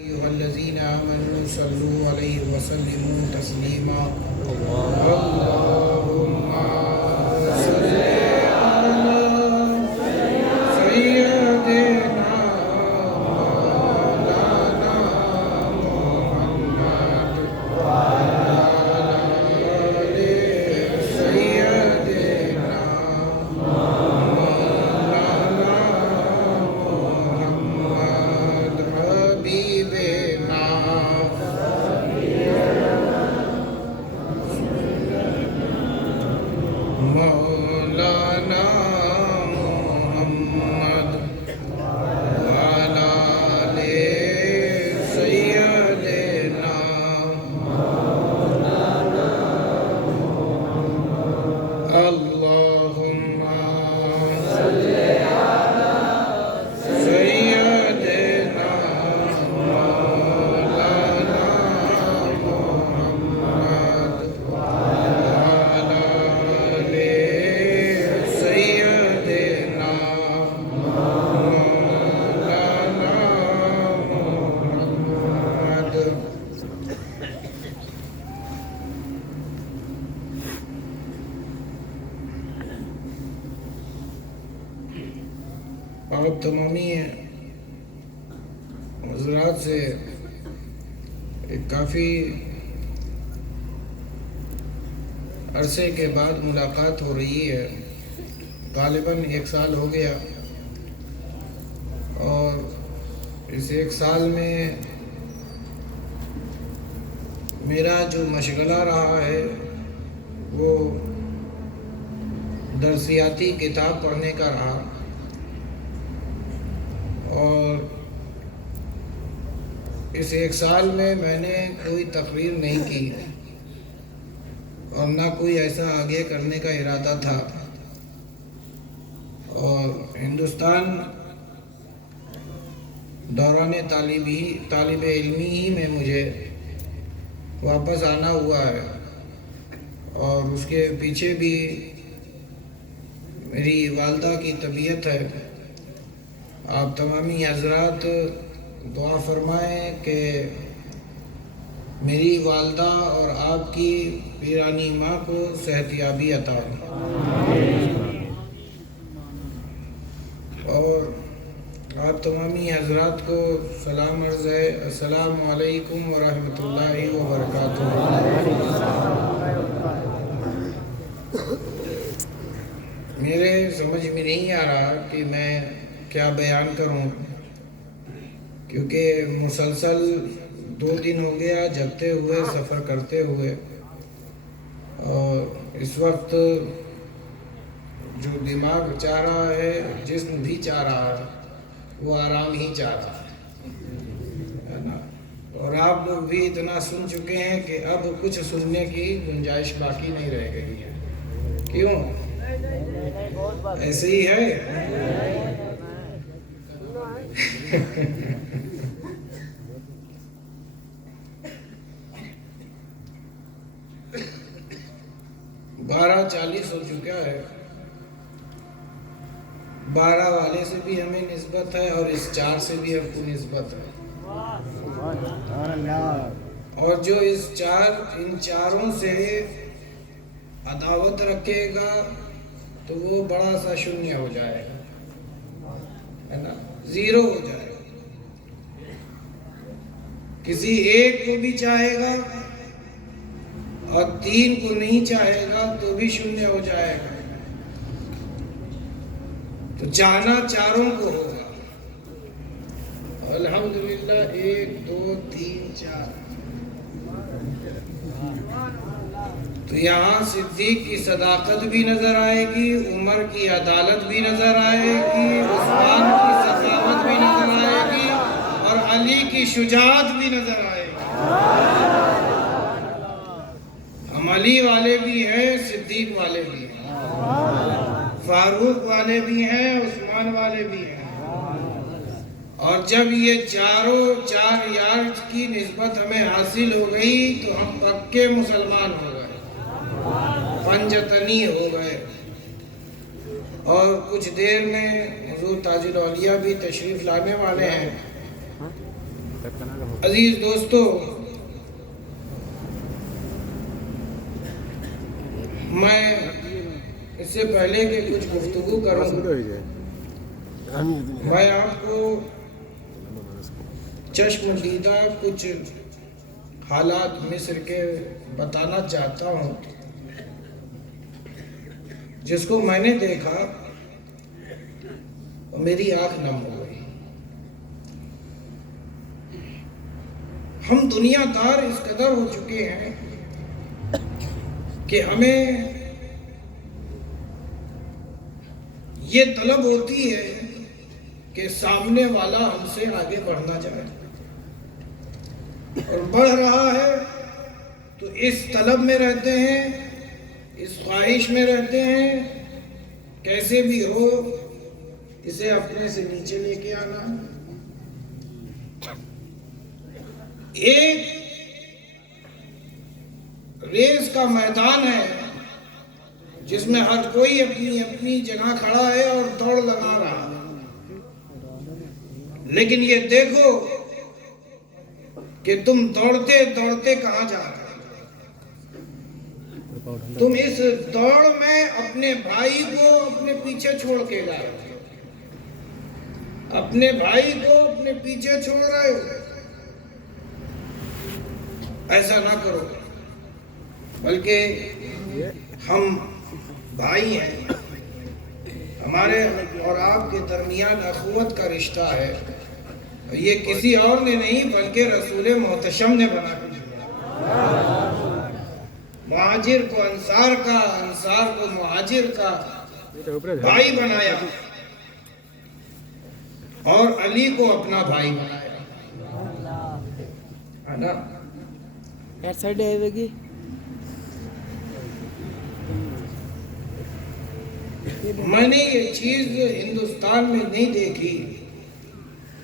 أيها الذين آمنوا صلوا عليه وسلموا تسليما اللهم صل على سيدنا مولانا محمد وعلى آل سيدنا مولانا محمد حبيبنا مولانا محمد وعلى آل سيدنا اللهم صل على سيدنا مولانا محمد وعلى آل سيدنا مولانا محمد. اور تمامی حضرات سے ایک کافی عرصے کے بعد ملاقات ہو رہی ہے. غالباً 1 سال ہو گیا، اور اس 1 سال میں میرا جو مشغلہ رہا ہے وہ درسیاتی کتاب پڑھنے کا رہا، اور اس 1 سال میں نے کوئی تقریر نہیں کی اور نہ کوئی ایسا آگے کرنے کا ارادہ تھا. اور ہندوستان دوران طالب علمی ہی میں مجھے واپس آنا ہوا ہے، اور اس کے پیچھے بھی میری والدہ کی طبیعت ہے. آپ تمامی حضرات دعا فرمائیں کہ میری والدہ اور آپ کی پیرانی ماں کو صحتیابی عطا ہو. اور آپ تمامی حضرات کو سلام عرض ہے. السلام علیکم ورحمۃ اللہ وبرکاتہ. میرے سمجھ میں نہیں آ رہا کہ میں کیا بیان کروں، کیونکہ مسلسل 2 دن ہو گیا جگتے ہوئے، سفر کرتے ہوئے، اور اس وقت جو دماغ چاہ رہا ہے، جسم بھی چاہ رہا ہے، وہ آرام ہی چاہ رہا ہے نا. اور آپ لوگ بھی اتنا سن چکے ہیں کہ اب کچھ سننے کی گنجائش باقی نہیں رہ گئی ہے. کیوں؟ ایسے ہی ہے. 12:40 ہو چکا ہے. 12 والے سے بھی ہمیں نسبت ہے، اور اس 4 سے بھی ہم کو نسبت ہے. اور جو ان چاروں سے عداوت رکھے گا تو وہ بڑا سا شونیہ ہو جائے گا، ہے نا، 0 ہو جائے گا. کسی ایک کو بھی چاہے گا اور 3 کو نہیں چاہے گا تو بھی شونیہ ہو جائے گا. تو چاہنا چاروں کو ہوگا. الحمدللہ 1 2 3 4. تو یہاں صدیق کی صداقت بھی نظر آئے گی، عمر کی عدالت بھی نظر آئے گی، عثمان کی سخاوت بھی نظر آئے گی، اور علی کی شجاعت بھی نظر آئے گی. ہم علی والے بھی ہیں، صدیق والے بھی ہیں، فاروق والے بھی ہیں، عثمان والے بھی ہیں. اور جب یہ 4 یار کی نسبت ہمیں حاصل ہو گئی تو ہم پکے مسلمان ہو گئے، پنجتنی ہو گئے. اور کچھ دیر میں حضور تاج الاولیاء بھی تشریف لانے والے ہیں. عزیز دوستو، میں اس سے پہلے کہ کچھ گفتگو کروں، میں آپ کو چشم دیدہ کچھ حالات مصر کے بتانا چاہتا ہوں، جس کو میں نے دیکھا اور میری آنکھ نم ہو گئی۔ ہم دنیا دار اس قدر ہو چکے ہیں کہ ہمیں یہ طلب ہوتی ہے کہ سامنے والا ہم سے آگے بڑھنا چاہے، اور بڑھ رہا ہے تو اس طلب میں رہتے ہیں، اس خواہش میں رہتے ہیں، کیسے بھی ہو اسے اپنے سے نیچے لے کے آنا۔ ایک ریس کا میدان ہے جس میں ہر کوئی اپنی اپنی جگہ کھڑا ہے اور دوڑ لگا رہا ہے، لیکن یہ دیکھو کہ تم دوڑتے دوڑتے کہاں جا رہے ہو۔ تم اس دوڑ میں اپنے بھائی کو اپنے پیچھے چھوڑ کے جا رہے ہو، اپنے بھائی کو اپنے پیچھے چھوڑ رہے ہو۔ ایسا نہ کرو، بلکہ ہم بھائی ہیں، ہمارے اور آپ کے درمیان اخوت کا رشتہ ہے، یہ کسی اور نے نہیں بلکہ رسول محتشم نے بنا دیا۔ مہاجر کو انصار کا، انصار کو مہاجر کا بھائی بنایا، اور علی کو اپنا بھائی بنایا، ہے نا؟ ایٹ سائڈ ہے گی میں نے یہ چیز ہندوستان میں نہیں دیکھی،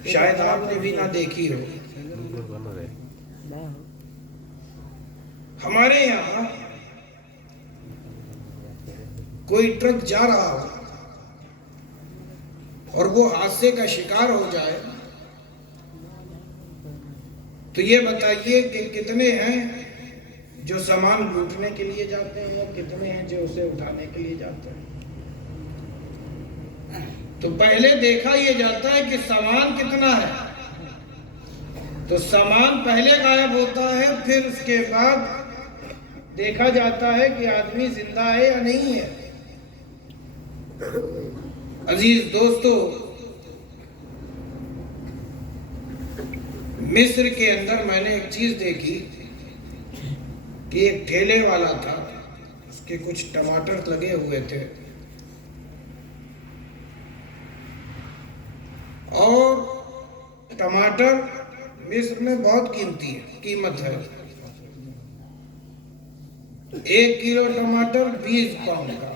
شاید آپ نے بھی نہ دیکھی ہو۔ ہمارے یہاں کوئی ٹرک جا رہا ہو اور وہ حادثے کا شکار ہو جائے تو یہ بتائیے کہ کتنے ہیں جو سامان لوٹنے کے لیے جاتے ہیں، کتنے ہیں جو اسے اٹھانے کے لیے جاتے ہیں؟ تو پہلے دیکھا یہ جاتا ہے کہ سامان کتنا ہے، تو سامان پہلے غائب ہوتا ہے، پھر اس کے بعد دیکھا جاتا ہے کہ آدمی زندہ ہے یا نہیں ہے۔ عزیز دوستو، مصر کے اندر میں نے ایک چیز دیکھی کہ ایک ٹھیلے والا تھا، اس کے کچھ ٹماٹر لگے ہوئے تھے، اور ٹماٹر مصر میں بہت قیمت ہے۔ 1 کلو ٹماٹر 20 پاؤنڈ کا،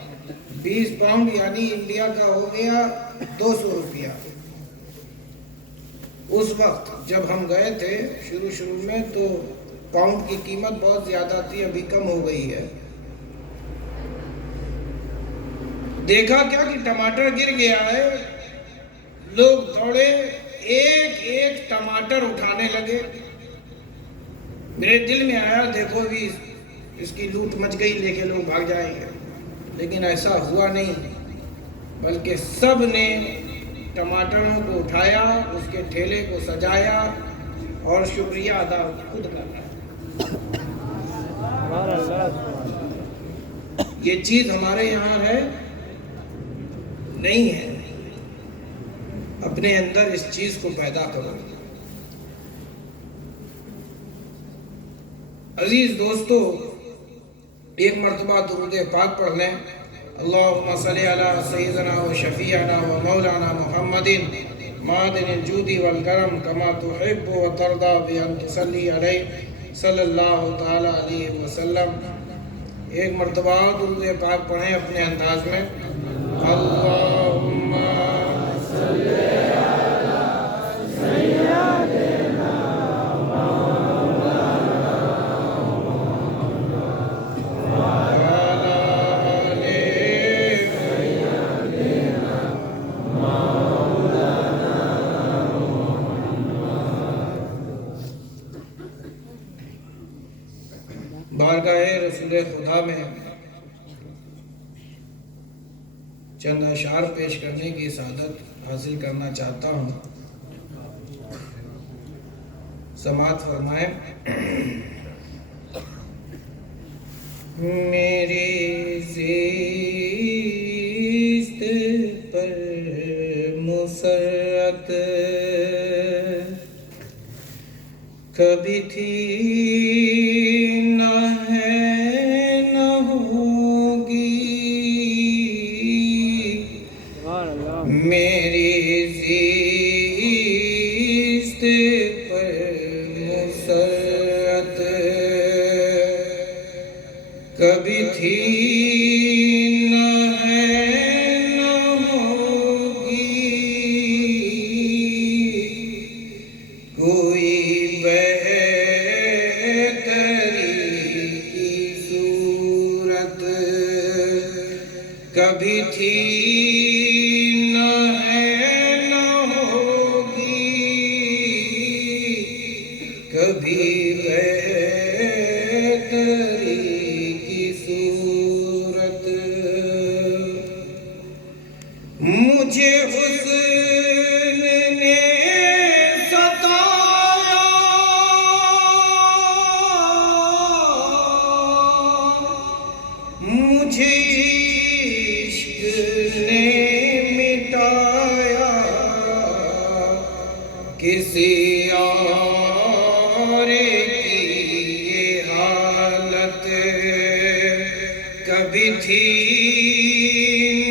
20 پاؤنڈ یعنی انڈیا کا ہو گیا 200 روپیہ۔ اس وقت جب ہم گئے تھے شروع میں تو پاؤنڈ کی قیمت بہت زیادہ تھی، ابھی کم ہو گئی ہے۔ دیکھا کیا کہ ٹماٹر گر گیا ہے، لوگ دوڑے ایک ایک ٹماٹر اٹھانے لگے۔ میرے دل میں آیا دیکھو بھی اس کی لوٹ مچ گئی، لے کے لوگ بھاگ جائیں گے، لیکن ایسا ہوا نہیں، بلکہ سب نے ٹماٹروں کو اٹھایا، اس کے ٹھیلے کو سجایا اور شکریہ ادا خود کرنا۔ یہ چیز ہمارے یہاں ہے نہیں ہے، اپنے اندر اس چیز کو پیدا کرو۔ عزیز دوستو، ایک مرتبہ درود پاک پڑھ لیں۔ اللہم صلی علی سیدنا و شفیعنا و مولانا محمد معدن الجود والکرم کما تحب و ترضى بان تصلی علیہ صلی اللہ تعالی علیہ وسلم۔ ایک مرتبہ درود پاک پڑھیں اپنے انداز میں۔ اللہم صلی بارگاہ رسول خدا میں چند اشعار پیش کرنے کی سعادت حاصل کرنا چاہتا ہوں. سماعت فرمائیں. میری زیست پر مسرت کبھی تھی نہ ہے نہ ہوگی. میری زیست پر مسرت کبھی تھی نہ ہے نہ ہوگی. کوئی بہتری کی صورت کبھی تھی نہ ہے نہ ہوگی. کبھی بہتری کی صورت. مجھے حسن نے ستایا مجھے عشق نے مٹایا. کسی اور کی یہ حالت کبھی تھی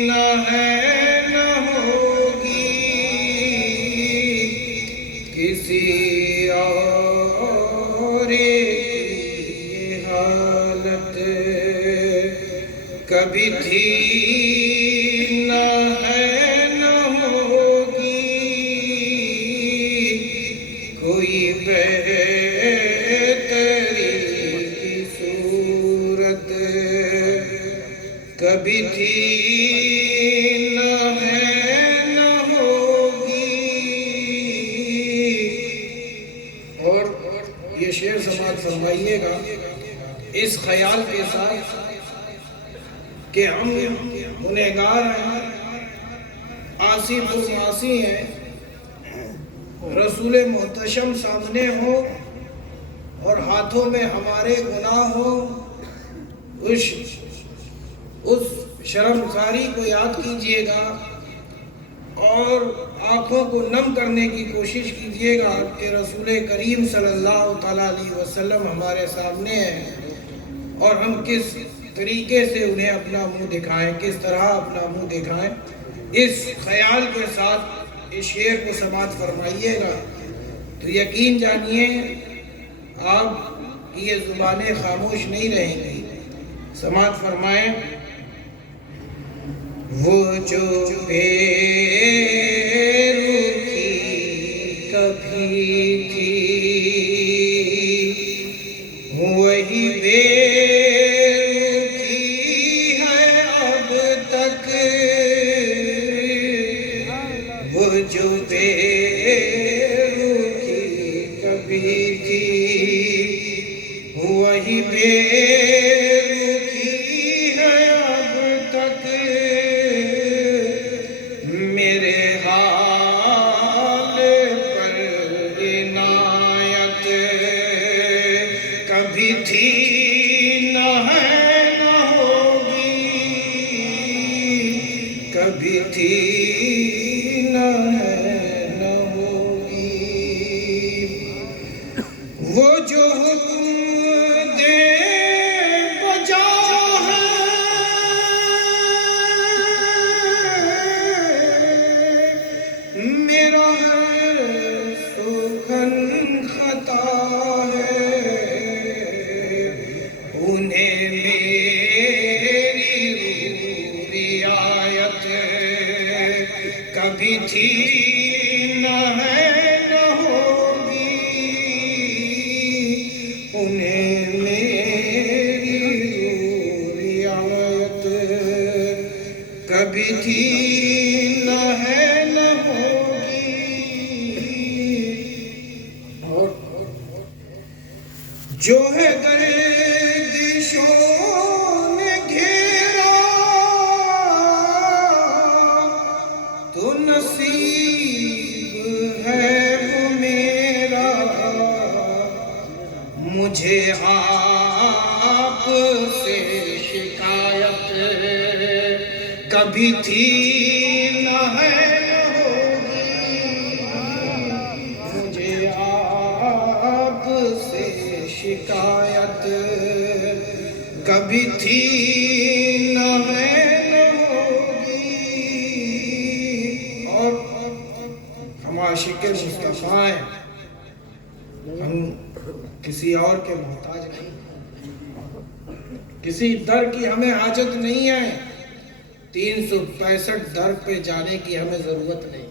نہ ہے نہ ہوگی. کسی اور کی یہ حالت کبھی تھی نہ ہے نہ ہوگی. کوئی بہتری کی صورت کبھی تھی نہ ہے نہ ہوگی. اور یہ شعر سماعت فرمائیے گا اس خیال کے ساتھ کہ ہم گنہگار ہیں، عاصی معاصی ہیں. رسول محتشم سامنے ہو اور ہاتھوں میں ہمارے گناہ ہو. اس شرمساری کو یاد کیجئے گا اور آنکھوں کو نم کرنے کی کوشش کیجئے گا کہ رسول کریم صلی اللہ تعالیٰ علیہ وسلم ہمارے سامنے ہیں اور ہم کس طریقے سے انہیں اپنا منہ دکھائیں، کس طرح اپنا منہ دکھائیں. اس خیال کے ساتھ اس شعر کو سماعت فرمائیے گا تو یقین جانیے آپ کی یہ زبانیں خاموش نہیں رہیں گی. سماعت فرمائیں. وہ جو بے رخی کبھی تھی وہی بے رخی ہے اب تک. وہ جو بے رخی کبھی تھی وہی بے رخی ہے اب تک. میرے حال پر عنایت کبھی تھی نہ ہے نہ ہوگی. کبھی تھی نہ ہے نہ ہوگی. وہ جو حکم دے بجا ہے میرا ہے سخن خطا ہے. انہیں میری رعایت کبھی تھی نہ ہے نہ ہوگی. انہیں میری رعایت کبھی تھی نہ ہے نہ ہوگی. اور جو ہے درد مجھے آپ سے شکایت کبھی تھی نہ ہے نہ ہوگی، مجھے آپ سے شکایت کبھی تھی نہ ہے نہ ہوگی۔ اور ہم عاشق مصطفیٰ ہیں، ہم کسی اور کے محتاج نہیں، کسی در کی ہمیں حاجت نہیں ہے، 365 در پہ جانے کی ہمیں ضرورت نہیں،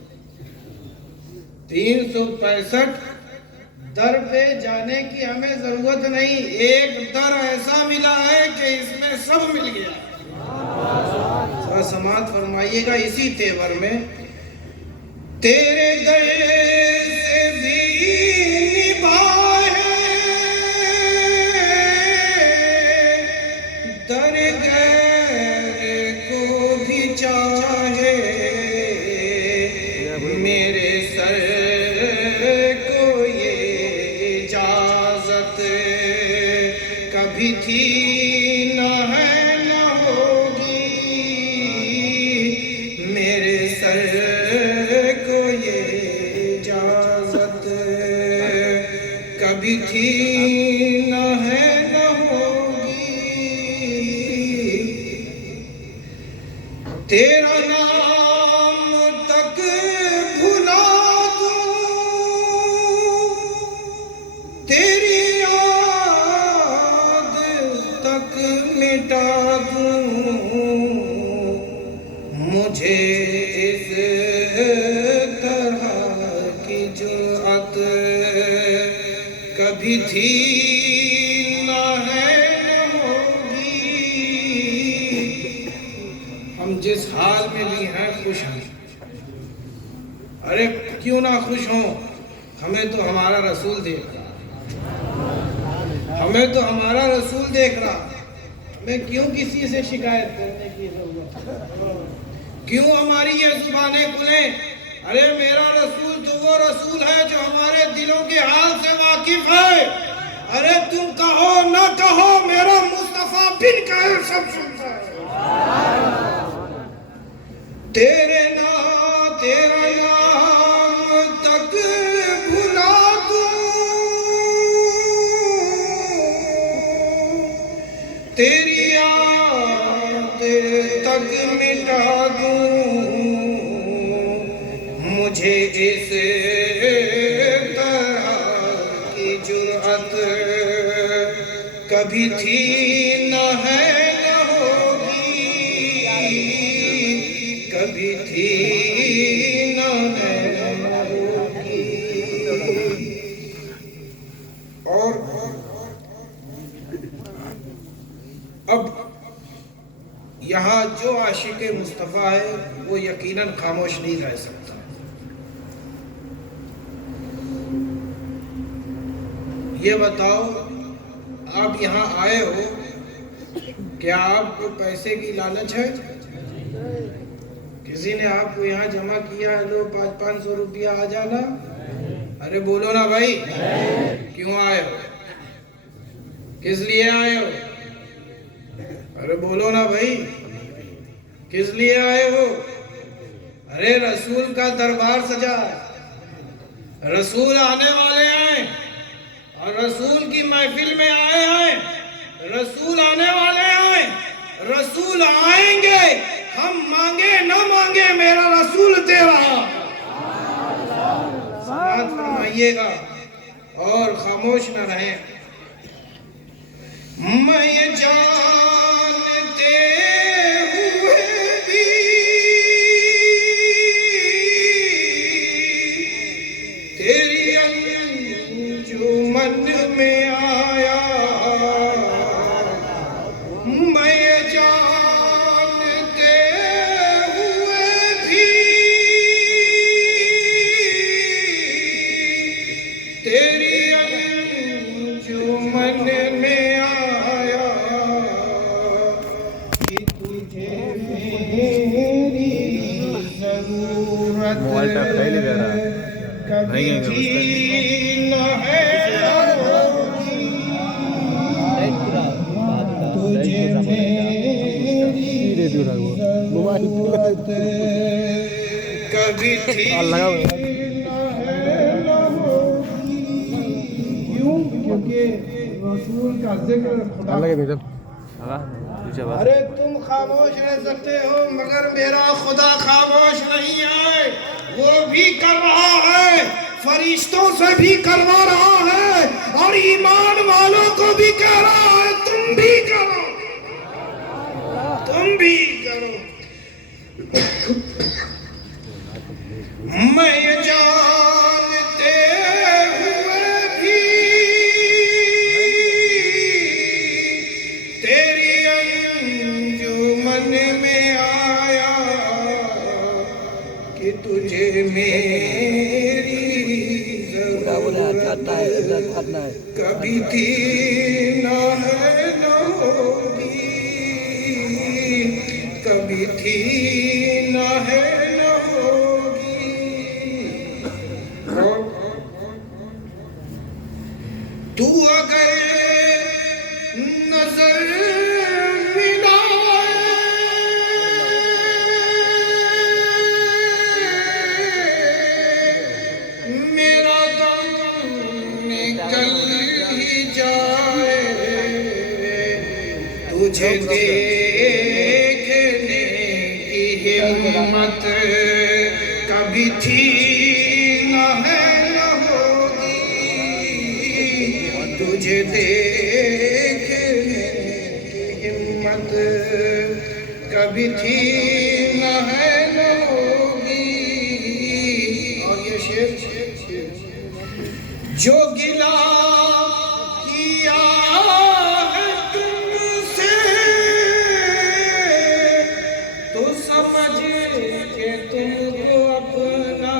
365 در پہ جانے کی ہمیں ضرورت نہیں، ایک در ایسا ملا ہے کہ اس میں سب مل گیا۔ ذرا سماعت فرمائیے گا اسی تیور میں، تیرے در سے بھی نبھائے در غیر کو بھی چاہے، میرے سر کو یہ اجازت کبھی تھی نہ ہے نہ ہوگی، میرے سر کو یہ اجازت کبھی تھی نہ ہے نہ ہوگی۔ تیرا نام تک بھلا دوں، تیری یاد تک مٹا دوں، مجھے اس طرح کی جرأت کبھی تھی نہ ہے نہ ہوگی۔ ہم جس حال میں بھی ہیں خوش ہیں، ارے کیوں نہ خوش ہوں، ہمیں تو ہمارا رسول دیکھ رہا، ہمیں تو ہمارا رسول دیکھ رہا، ہمیں کیوں کسی سے شکایت کرنے کی ضرورت ہے؟ کیوں ہماری یہ زبانیں کھلیں؟ ارے میرا رسول تو وہ رسول ہے جو ہمارے دلوں کے حال سے واقف ہے۔ ارے تم کہو نہ کہو، میرا مصطفیٰ بن کہے سب سنتا ہے۔ تیرا نام تک بھلا دوں، تیری یاد تک مٹا دوں، مجھے اس طرح کی جرأت کبھی تھی نہ ہے نہ ہوگی، کبھی تھی نہ ہے نہ ہوگی۔ اور اب یہاں جو عاشق مصطفیٰ ہے وہ یقیناً خاموش نہیں رہ سکتا۔ یہ بتاؤ، آپ یہاں آئے ہو، کیا آپ کو پیسے کی لالچ ہے؟ کسی نے آپ کو یہاں جمع کیا ہے، لو 500 روپیہ آ جانا؟ ارے بولو نا بھائی، کیوں آئے ہو؟ کس لیے آئے ہو؟ ارے بولو نا بھائی، کس لیے آئے ہو؟ ارے رسول کا دربار سجا ہے، رسول آنے والے ہیں اور رسول کی محفل میں آئے ہیں، رسول آنے والے ہیں، رسول آئیں گے، ہم مانگے نہ مانگے میرا رسول دے رہا۔ سماعت فرمائیے گا اور خاموش نہ رہیں۔ میں یہ جانتے ہوئے بھی تیری انجمن میں آیا، میں یہ جانتے ہوئے بھی تیری انجمن میں آیا، کہ تجھے میری ضرورت کبھی تھی نہ ہے نہ ہوگی، ضرورت کبھی تھی نہ ہے نہ ہوگی. کیوں؟ کیونکہ رسول کا ذکر خدا. ارے تم خاموش رہ سکتے ہو مگر میرا خدا خاموش نہیں ہے. وہ بھی کر رہا ہے, فرشتوں سے بھی کروا رہا ہے, اور ایمان والوں کو بھی کہہ رہا ہے تم بھی کرو, تم بھی کرو. میں یہ جانتے ہوئے بھی تیری انجمن میں آیا کہ تجھے میری ضرورت کبھی تھی نہ ہے نہ ہوگی, کبھی تھی نہ ہے نہ ہوگی. تو اگر نظر ملائے میرا دم نکل ہی جائے, تجھے دیکھنے کی ہمت کبھی تھی نہ ہے نہ ہوگی, تجھے دیکھنے کی ہمت کبھی تھی نہ ہے نہ ہوگی. اور یہ شعر جو گلا کیا ہے تم سے تو سمجھ کہ تم کو اپنا,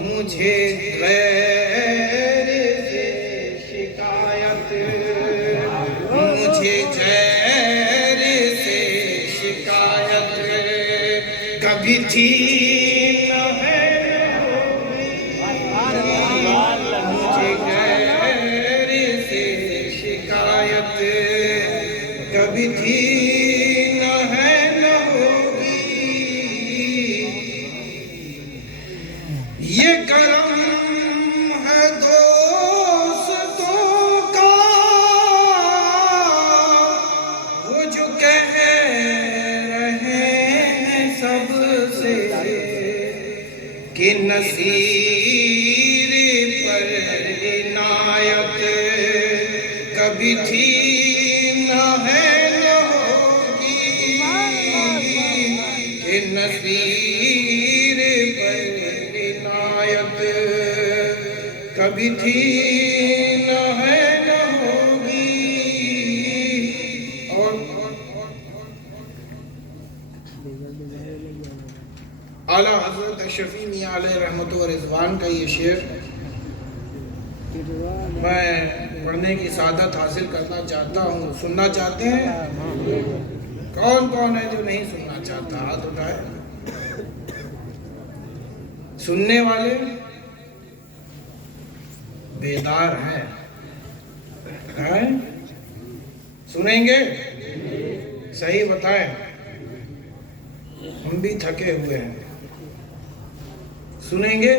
مجھے غیر سے شکایت, مجھے غیر سے شکایت کبھی تھی نہ ہے نہ ہوگی, مجھے غیر سے شکایت کبھی تھی نہ ہے نہ ہوگی. یہ کرم ہے دوستوں کا وہ جو کہہ رہے ہیں سب سے کہ نصیر پر عنایت کبھی تھی نہ ہے نہ ہوگی, کہ نصیر پر عنایت کبھی تھی نہ ہے نہ ہوگی. اور اعلیٰ حضرت اشرفی میاں علیہ رحمت و رضوان کا یہ شعر میں پڑھنے کی سعادت حاصل کرنا چاہتا ہوں. سننا چاہتے ہیں؟ کون کون ہے جو نہیں سننا چاہتا؟ ہاتھ اٹھائے. سننے والے بیدار ہیں؟ سنیں گے؟ صحیح بتائیں, ہم بھی تھکے ہوئے ہیں. سنیں گے؟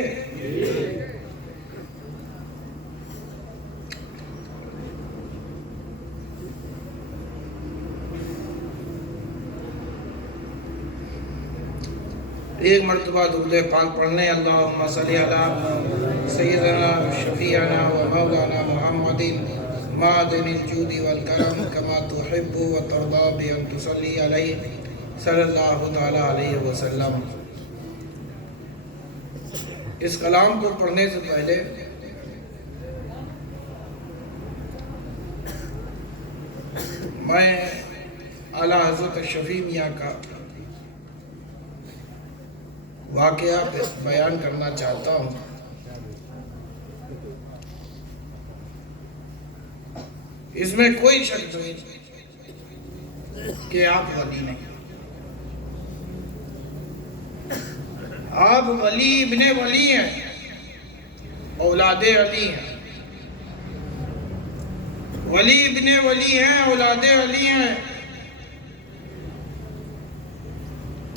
ایک مرتبہ درود پاک پڑھ لیں. اللہم صلی علی سیدنا شفیعنا و مولانا محمد معدن الجود والکرم کما تحب و ترضا بان تصلی علیہ صلی اللہ تعالی علیہ وسلم. اس کلام کو پڑھنے سے پہلے میں اعلیٰ حضرت شفیع میاں کا واقعہ بیان کرنا چاہتا ہوں. اس میں کوئی شک نہیں کہ آپ ولی نہیں. آپ ولی ابن ولی ہیں, اولاد علی ہیں. ولی ابن ولی ہیں, اولاد علی ہیں.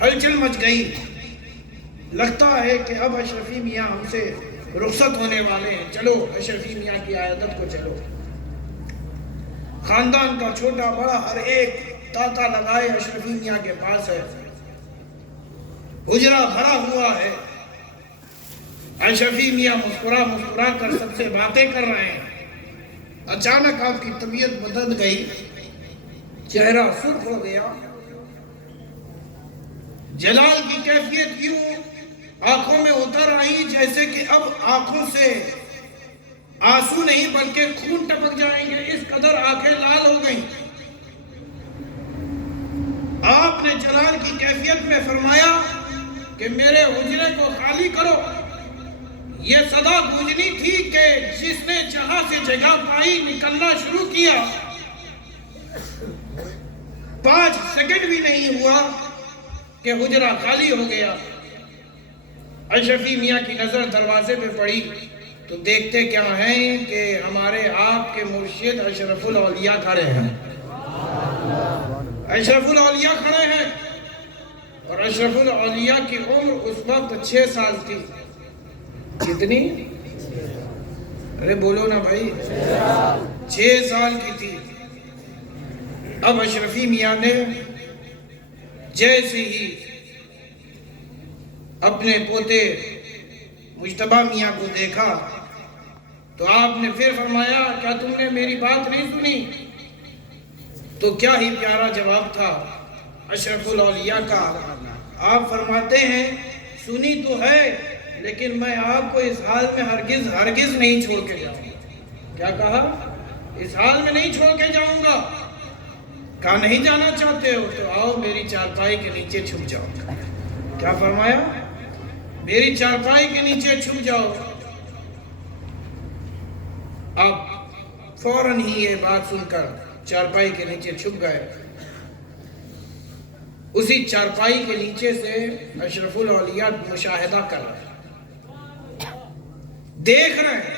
ہلچل مچ گئی. لگتا ہے کہ اب اشرفی میاں ہم سے رخصت ہونے والے ہیں. چلو اشرفی میاں کی عیادت کو چلو. خاندان کا چھوٹا بڑا ہر ایک تاتا لگائے اشرفی میاں کے پاس ہے. حجرہ بھرا ہوا ہے. اشرفی میاں مسکرا کر سب سے باتیں کر رہے ہیں. اچانک آپ کی طبیعت بدل گئی. چہرہ سرخ ہو گیا. جلال کی کیفیت یوں آنکھوں میں اتر آئی جیسے کہ اب آنکھوں سے آنسو نہیں بلکہ خون ٹپک جائیں گے. اس قدر آنکھیں لال ہو گئیں. آپ نے جلال کی کیفیت میں فرمایا کہ میرے حجرے کو خالی کرو. یہ صدا گونجنی تھی کہ جس نے جہاں سے جگہ پائی نکلنا شروع کیا. 5 سیکنڈ بھی نہیں ہوا کہ حجرہ خالی ہو گیا. اشرفی میاں کی نظر دروازے پہ پڑی تو دیکھتے کیا ہیں کہ ہمارے آپ کے مرشد اشرف الاولیاء کھڑے ہیں. اشرف الاولیاء کھڑے ہیں اور اشرف الاولیاء کی عمر اس وقت 6 سال تھی. کتنی؟ ارے بولو نا بھائی. 6 سال کی تھی. اب اشرفی میاں نے جیسے ہی اپنے پوتے مجتبیٰ میاں کو دیکھا تو آپ نے پھر فرمایا کیا تم نے میری بات نہیں سنی؟ تو کیا ہی پیارا جواب تھا اشرف الاولیاء کا. آپ فرماتے ہیں سنی تو ہے لیکن میں آپ کو اس حال میں ہرگز نہیں چھوڑ کے جاؤں گا. کیا کہا؟ اس حال میں نہیں چھوڑ کے جاؤں گا. کہا نہیں جانا چاہتے ہو تو آؤ میری چارپائی کے نیچے چھپ جاؤ. کیا فرمایا؟ میری چارپائی کے نیچے چھپ جاؤ. آپ فوراً ہی یہ بات سن کر چارپائی کے نیچے چھپ گئے. اسی چارپائی کے نیچے سے اشرف الاولیاء مشاہدہ کر رہے ہیں. دیکھ رہے ہیں.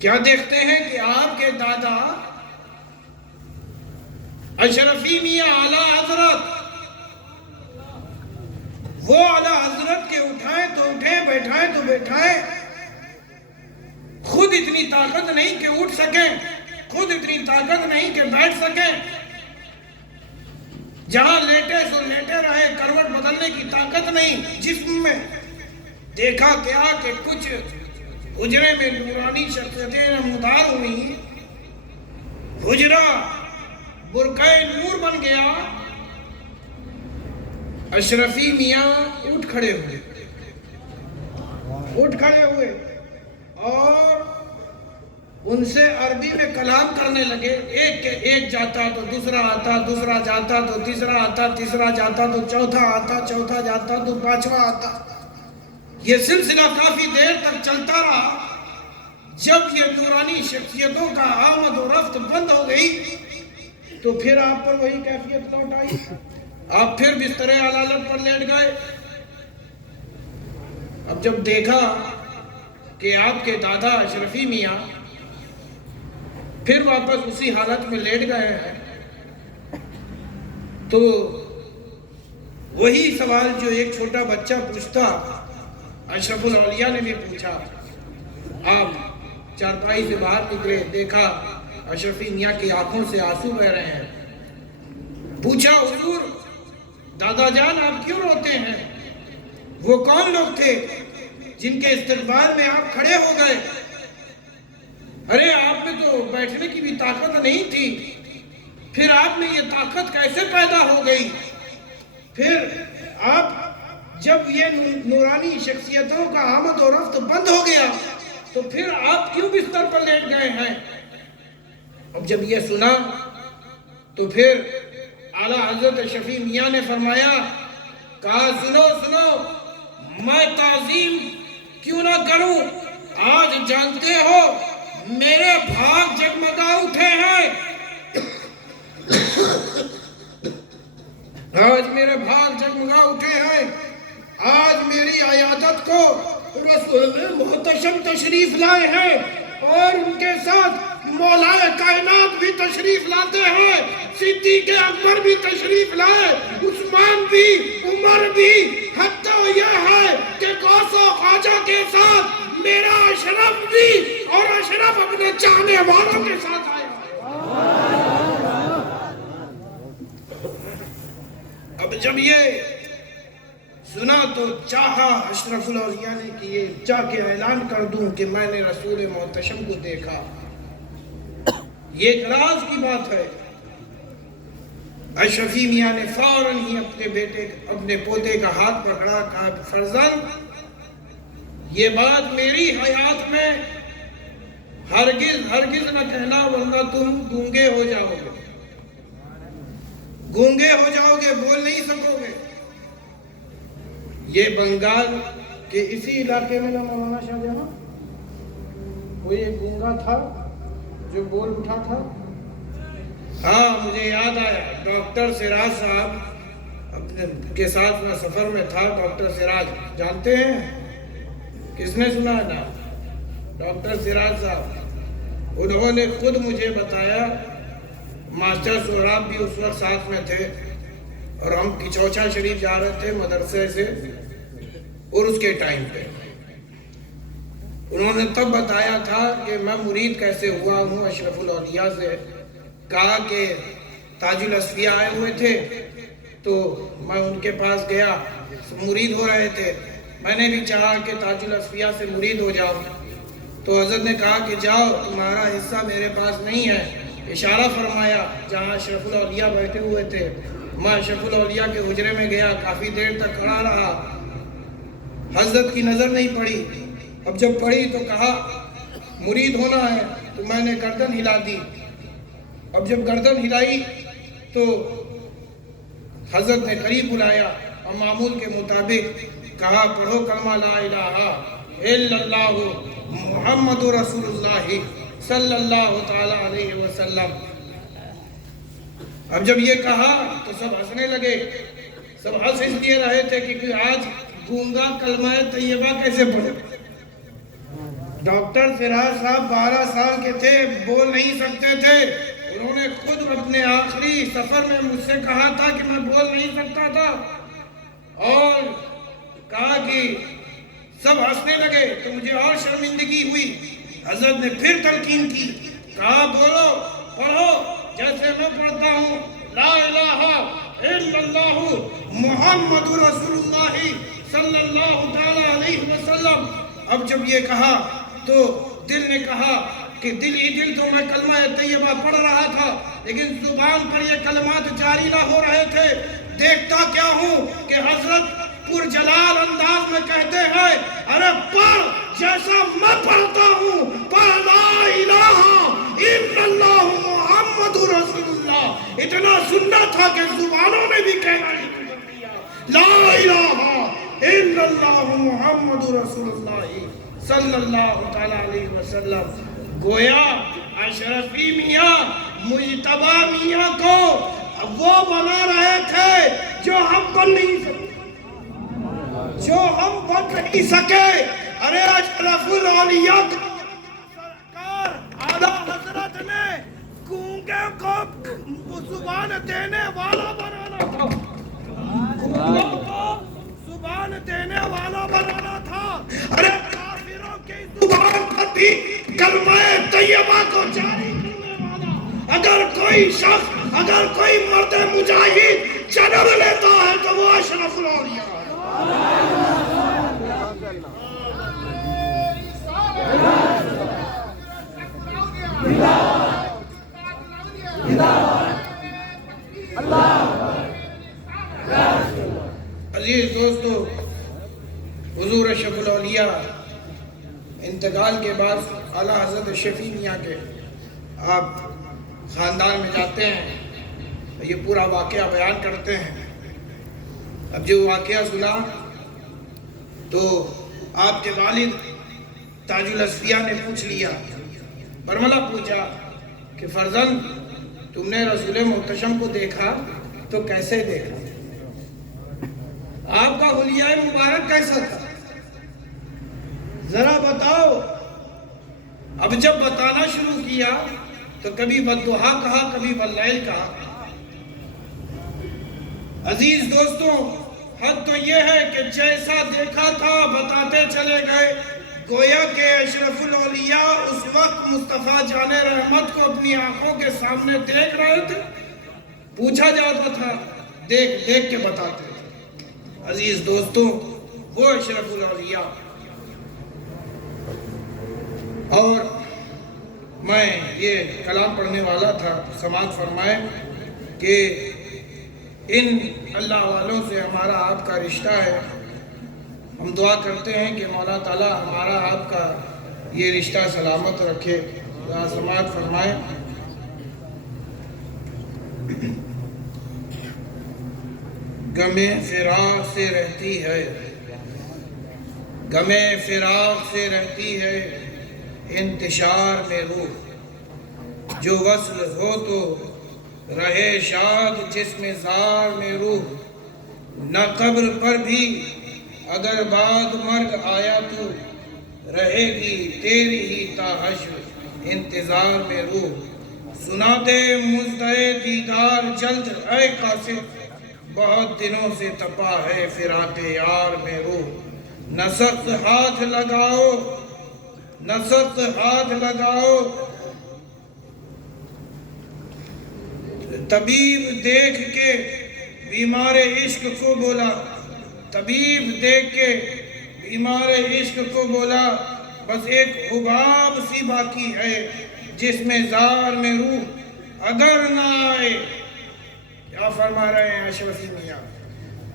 کیا دیکھتے ہیں کہ آپ کے دادا اشرفی میاں اعلیٰ حضرت وہ اعلیٰ حضرت کے اٹھائیں تو اٹھیں بیٹھائیں تو بیٹھائیں. خود اتنی طاقت نہیں کہ اٹھ سکیں. خود اتنی طاقت نہیں کہ بیٹھ سکیں. جہاں لیٹے سو لیٹے رہے. کروٹ بدلنے کی طاقت نہیں جسم میں. دیکھا کیا کہ کچھ حجرے میں نورانی شخصیتیں نمودار ہوئی. حجرہ برقع نور بن گیا. اشرفی میاں اٹھ کھڑے ہوئے اور ان سے عربی میں کلام کرنے لگے. ایک جاتا تو دوسرا آتا, دوسرا جاتا تو تیسرا آتا, تیسرا جاتا تو چوتھا آتا, چوتھا جاتا تو 5واں آتا. یہ سلسلہ کافی دیر تک چلتا رہا. جب یہ نورانی شخصیتوں کا آمد و رفت بند ہو گئی تو پھر آپ پر وہی کیفیت لوٹ آئی. آپ پھر بستر علالت پر لیٹ گئے. اب جب دیکھا کہ آپ کے دادا اشرفی میاں پھر واپس اسی حالت میں لیٹ گئے ہیں تو وہی سوال جو ایک چھوٹا بچہ پوچھتا اشرف الاولیاء نے بھی پوچھا. آپ چارپائی سے باہر نکلے, دیکھا اشرفی میاں کی آنکھوں سے آنسو بہ رہے ہیں. پوچھا حضور دادا جان آپ کیوں روتے ہیں؟ وہ کون لوگ تھے جن کے استقبال میں آپ کھڑے ہو گئے؟ ارے آپ میں تو بیٹھنے کی بھی طاقت نہیں تھی. پھر آپ میں یہ طاقت کیسے پیدا ہو گئی؟ پھر آپ جب یہ نورانی شخصیتوں کا آمد و رفت بند ہو گیا تو پھر آپ کیوں بستر پر لیٹ گئے ہیں؟ اب جب یہ سنا تو پھر اعلیٰ حضرت شفیع میاں نے فرمایا کہا سنو میں تعظیم کیوں نہ کروں؟ آج جانتے ہو میرے بھاگ جگمگا اٹھے ہیں. آج میرے بھاگ جگمگا اٹھے ہیں. آج میری عیادت کو رسول محتشم تشریف لائے ہیں. اور ان کے ساتھ مولا کائنات بھی تشریف لاتے ہیں، صدیق اکبر بھی تشریف لائے، عثمان بھی، عمر بھی، حتیٰ یہ ہے کہ غوث و خواجہ کے ساتھ میرا اشرف بھی، اور اشرف اپنے چاہنے والوں کے ساتھ آیا۔ اب جب یہ سنا تو چاہا اشرف الاولیاء نے کہ یہ چاہ کے اعلان کر دوں کہ میں نے رسول محتشم کو دیکھا۔ یہ ایک راز کی بات ہے۔ اشرفی میاں نے فوراً ہی اپنے پوتے کا ہاتھ پکڑا، کہا فرزند یہ بات میری حیات میں ہرگز نہ کہنا، ورنہ تم گونگے ہو جاؤ گے، بول نہیں سکو گے۔ یہ بنگال کے اسی علاقے میں نا مولانا شاہ جہاں کوئی ایک گونگا تھا جو بول اٹھا تھا۔ ہاں مجھے یاد آیا، ڈاکٹر سراج صاحب اپنے کے ساتھ میں سفر میں تھا۔ ڈاکٹر سراج جانتے ہیں؟ کس نے سنا ہے نا؟ ڈاکٹر سراج صاحب، انہوں نے خود مجھے بتایا، ماسٹر سہراب بھی اس وقت ساتھ میں تھے، اور ہم کچوچا شریف جا رہے تھے مدرسے سے، اور اس کے ٹائم پہ انہوں نے تب بتایا تھا کہ میں مرید کیسے ہوا ہوں اشرف الاولیاء سے۔ کہا کہ تاج الاصفیاء آئے ہوئے تھے تو میں ان کے پاس گیا، مرید ہو رہے تھے، میں نے بھی چاہا کہ تاج الاصفیاء سے مرید ہو جاؤں، تو حضرت نے کہا کہ جاؤ، تمہارا حصہ میرے پاس نہیں ہے۔ اشارہ فرمایا جہاں اشرف الاولیاء بیٹھے ہوئے تھے، میں اشرف الاولیاء کے حجرے میں گیا، کافی دیر تک کھڑا رہا، حضرت کی نظر نہیں پڑی۔ اب جب پڑی تو کہا مرید ہونا ہے، تو میں نے گردن ہلا دی۔ اب جب گردن ہلائی تو حضرت نے قریب بلایا اور معمول کے مطابق کہا پڑھو کلمہ لا الہ الا اللہ محمد رسول اللہ صلی اللہ تعالی علیہ وسلم۔ اب جب یہ کہا تو سب ہنسنے لگے، سب ہنس اس لیے رہے تھے کہ آج گونگا کلمہ طیبہ کیسے پڑھے۔ ڈاکٹر سراج صاحب 12 سال کے تھے، بول نہیں سکتے تھے، انہوں نے خود اپنے آخری سفر میں مجھ سے کہا تھا کہ میں بول نہیں سکتا تھا، اور کہا کہ سب ہنسنے لگے تو مجھے اور شرمندگی ہوئی۔ حضرت نے پھر تلقین کی، کہا بولو، پڑھو جیسے میں پڑھتا ہوں، لا الہ الا اللہ محمد رسول اللہ صلی اللہ تعالی علیہ وسلم۔ اب جب یہ کہا تو دل نے کہا کہ دل ہی دل تو میں کلمہ طیبہ پڑھ رہا تھا، لیکن زبان پر یہ کلمات جاری نہ ہو رہے تھے۔ دیکھتا کیا ہوں کہ حضرت پرجلال انداز میں کہتے ہیں، ارے پڑھ جیسا میں پڑھتا ہوں، پڑھ لا الہ الا اللہ محمد رسول اللہ۔ اتنا سننا تھا کہ زبانوں نے بھی کہنا شروع کر دیا، لا الہ الا اللہ محمد رسول اللہ صلی اللہ تعالی علیہ وسلم۔ گویا اشرفی میاں مجتبی میاں کو وہ بنا رہے تھے جو ہم بن نہیں سکے، ارے اشرف الاولیاء سرکار اعلیٰ حضرت نے گونگے کو زبان دینے والا بنانا تھا، گونگے کو زبان دینے والا بنانا تھا۔ ارے کافروں کی زبان پر بھی کلمہ طیبہ کو جاری کرنے والا اگر کوئی شخص، اگر کوئی مرد مجاہد جنم لیتا ہے تو وہ اشرف الاولیاء ہے۔ عزیز دوستو، حضور اشرف الاولیاء انتقال کے بعد اعلیٰ حضرت شفیع میاں کے آپ خاندان میں جاتے ہیں، یہ پورا واقعہ بیان کرتے ہیں۔ اب جو واقعہ سنا تو آپ کے والد تاج الاصفیاء نے پوچھ لیا، برملا پوچھا کہ فرزند تم نے رسول محتشم کو دیکھا تو کیسے دیکھا؟ آپ کا حلیہ مبارک کیسا تھا؟ ذرا بتاؤ۔ اب اب جب بتانا شروع کیا تو کبھی والضحیٰ کہا، کبھی واللیل کہا۔ عزیز دوستوں، حد تو یہ ہے کہ جیسا دیکھا تھا بتاتے چلے گئے، گویا کہ اشرف الاولیاء اس وقت مصطفیٰ جان رحمت کو اپنی آنکھوں کے سامنے دیکھ رہے تھے۔ پوچھا جاتا تھا، دیکھ دیکھ کے بتاتے تھے۔ عزیز دوستوں، وہ اشرف الاولیاء۔ اور میں یہ کلام پڑھنے والا تھا، سماعت فرمائے کہ ان اللہ والوں سے ہمارا آپ کا رشتہ ہے۔ ہم دعا کرتے ہیں کہ مولا تعالیٰ ہمارا آپ کا یہ رشتہ سلامت رکھے۔ سماعت فرمائے۔ غم فراق سے رہتی ہے، غم فراق سے رہتی ہے انتشار میں روح، جو وصل ہو تو رہے شاد جسم زار میں روح، نہ قبر پر بھی اگر بعد مرگ آیا تو رہے گی تیری ہی تا حشر انتظار میں روح۔ سنا دے مزدے دیدار جلد اے قاصد، بہت دنوں سے تپا ہے فراق یار میں روح۔ نہ سخت ہاتھ لگاؤ، نہ سخت ہاتھ لگاؤ، طبیب دیکھ کے بیمار عشق کو بولا، طبیب دیکھ کے بیمار عشق کو بولا، بس ایک حباب سی باقی ہے جس میں زار میں روح، اگر نہ آئے، کیا فرما رہے ہیں اشرفی میاں،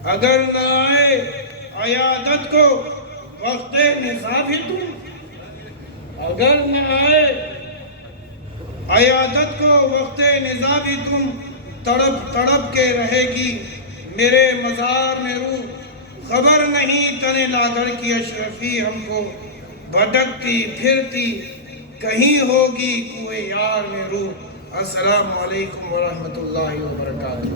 اگر نہ آئے عیادت کو وقت نصاب ہی تم، اگر نہ آئے عیادت کو وقت نصاب ہی تم، تڑپ تڑپ کے رہے گی میرے مزار میں روح۔ خبر نہیں تن لاغر کی اشرفی ہم کو، بھٹکتی پھرتی کہیں ہوگی کوئے یار میں روح۔ السلام علیکم ورحمۃ اللہ وبرکاتہ۔